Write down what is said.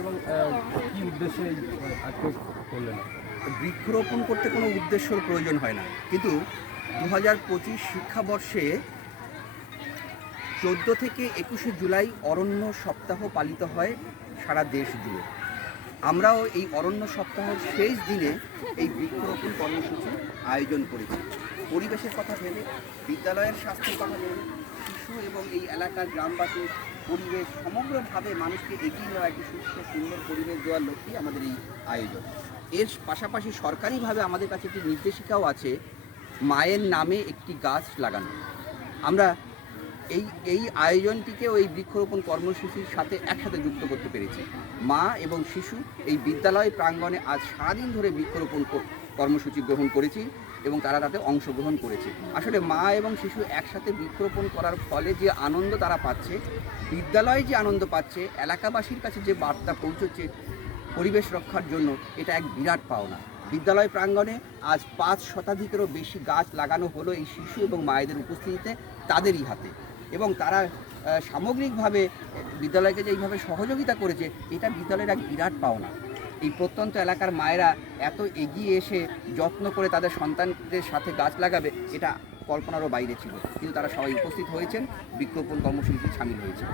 এবং কি উদ্দেশ্যে আজকে করলেন? বৃক্ষরোপণ করতে কোনো উদ্দেশ্যর প্রয়োজন হয় না, কিন্তু 2025 শিক্ষাবর্ষে 14 থেকে 21শে জুলাই অরণ্য সপ্তাহ পালিত হয় সারা দেশ জুড়ে। আমরাও এই অরণ্য সপ্তাহের শেষ দিনে এই বৃক্ষরোপণ কর্মসূচি আয়োজন করেছি। পরিবেশের কথা ভেবে, বিদ্যালয়ের স্বাস্থ্যের কথা ভেবে, শিশু এবং এই এলাকার গ্রামবাসী পরিবেশ সমগ্রভাবে মানুষকে এগিয়ে নেওয়া একটি সুস্থ সুন্দর পরিবেশ দেওয়ার লক্ষ্যেই আমাদের এই আয়োজন। এর পাশাপাশি সরকারিভাবে আমাদের কাছে একটি নির্দেশিকাও আছে, মায়ের নামে একটি গাছ লাগানো। আমরা এই আয়োজনটিকেও এই বৃক্ষরোপণ কর্মসূচির সাথে একসাথে যুক্ত করতে পেরেছি। মা এবং শিশু এই বিদ্যালয় প্রাঙ্গণে আজ সারাদিন ধরে বৃক্ষরোপণ কর্মসূচি গ্রহণ করেছি এবং তারা তাতে অংশগ্রহণ করেছে। আসলে মা এবং শিশু একসাথে বৃক্ষরোপণ করার ফলে যে আনন্দ তারা পাচ্ছে, বিদ্যালয়ে যে আনন্দ পাচ্ছে, এলাকাবাসীর কাছে যে বার্তা পৌঁছচ্ছে পরিবেশ রক্ষার জন্য, এটা এক বিরাট পাওনা। বিদ্যালয় প্রাঙ্গণে আজ 5 শতাধিকেরও বেশি গাছ লাগানো হলো এই শিশু এবং মায়েদের উপস্থিতিতে, তাদেরই হাতে। এবং তারা সামগ্রিকভাবে বিদ্যালয়কে যে এইভাবে সহযোগিতা করেছে, এটা বিদ্যালয়ের এক বিরাট পাওনা। এই প্রত্যন্ত এলাকার মায়েরা এত এগিয়ে এসে যত্ন করে তাদের সন্তানদের সাথে গাছ লাগাবে, এটা কল্পনারও বাইরে ছিল, কিন্তু তারা সবাই উপস্থিত হয়েছেন, বৃক্ষরোপণ কর্মসূচিতে সামিল হয়েছে।